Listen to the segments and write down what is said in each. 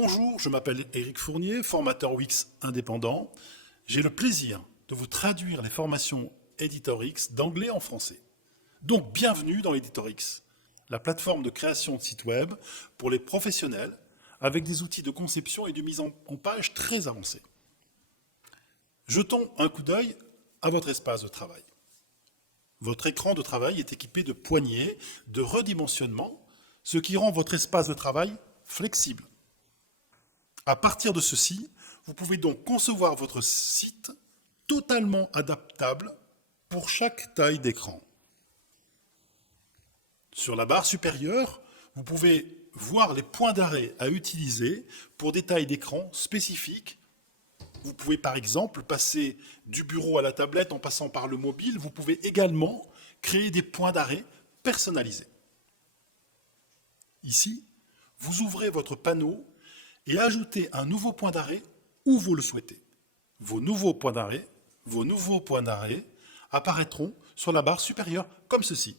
Bonjour, je m'appelle Éric Fournier, formateur Wix indépendant. J'ai le plaisir de vous traduire les formations EditorX d'anglais en français. Donc bienvenue dans EditorX, la plateforme de création de sites web pour les professionnels avec des outils de conception et de mise en page très avancés. Jetons un coup d'œil à votre espace de travail. Votre écran de travail est équipé de poignées de redimensionnement, ce qui rend votre espace de travail flexible. À partir de ceci, vous pouvez donc concevoir votre site totalement adaptable pour chaque taille d'écran. Sur la barre supérieure, vous pouvez voir les points d'arrêt à utiliser pour des tailles d'écran spécifiques. Vous pouvez par exemple passer du bureau à la tablette en passant par le mobile. Vous pouvez également créer des points d'arrêt personnalisés. Ici, vous ouvrez votre panneau et ajoutez un nouveau point d'arrêt où vous le souhaitez. Vos nouveaux points d'arrêt apparaîtront sur la barre supérieure comme ceci.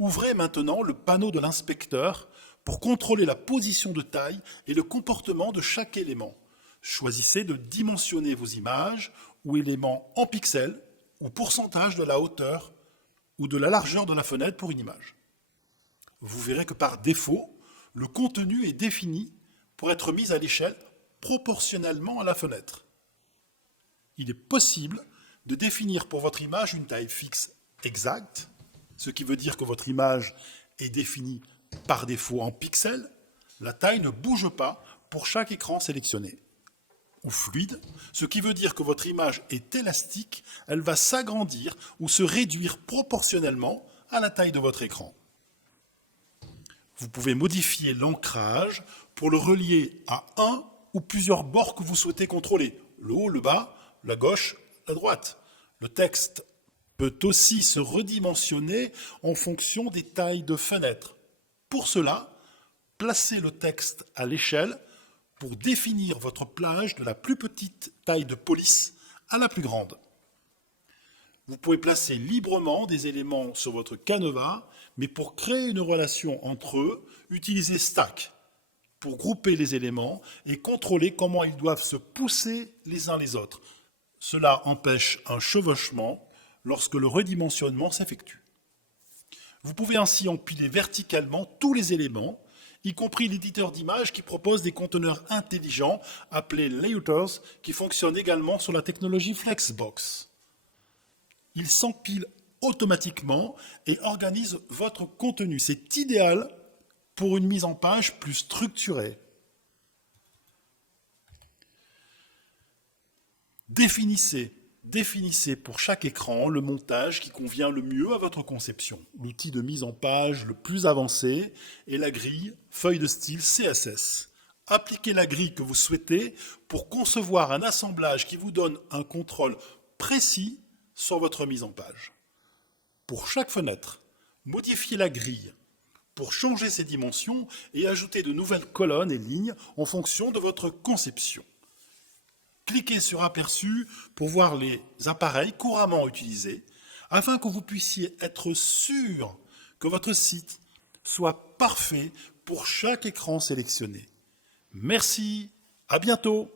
Ouvrez maintenant le panneau de l'inspecteur pour contrôler la position de taille et le comportement de chaque élément. Choisissez de dimensionner vos images ou éléments en pixels ou pourcentage de la hauteur ou de la largeur de la fenêtre pour une image. Vous verrez que par défaut, le contenu est défini pour être mis à l'échelle proportionnellement à la fenêtre. Il est possible de définir pour votre image une taille fixe exacte, ce qui veut dire que votre image est définie par défaut en pixels. La taille ne bouge pas pour chaque écran sélectionné. Ou fluide, ce qui veut dire que votre image est élastique, elle va s'agrandir ou se réduire proportionnellement à la taille de votre écran. Vous pouvez modifier l'ancrage pour le relier à un ou plusieurs bords que vous souhaitez contrôler, le haut, le bas, la gauche, la droite. Le texte peut aussi se redimensionner en fonction des tailles de fenêtres. Pour cela, placez le texte à l'échelle pour définir votre plage de la plus petite taille de police à la plus grande. Vous pouvez placer librement des éléments sur votre canevas, mais pour créer une relation entre eux, utilisez Stack pour grouper les éléments et contrôler comment ils doivent se pousser les uns les autres. Cela empêche un chevauchement lorsque le redimensionnement s'effectue. Vous pouvez ainsi empiler verticalement tous les éléments, y compris l'éditeur d'images qui propose des conteneurs intelligents appelés layers, qui fonctionnent également sur la technologie Flexbox. Il s'empile automatiquement et organise votre contenu. C'est idéal pour une mise en page plus structurée. Définissez pour chaque écran le montage qui convient le mieux à votre conception. L'outil de mise en page le plus avancé est la grille feuille de style CSS. Appliquez la grille que vous souhaitez pour concevoir un assemblage qui vous donne un contrôle précis sur votre mise en page. Pour chaque fenêtre, modifiez la grille pour changer ses dimensions et ajouter de nouvelles colonnes et lignes en fonction de votre conception. Cliquez sur Aperçu pour voir les appareils couramment utilisés afin que vous puissiez être sûr que votre site soit parfait pour chaque écran sélectionné. Merci, à bientôt.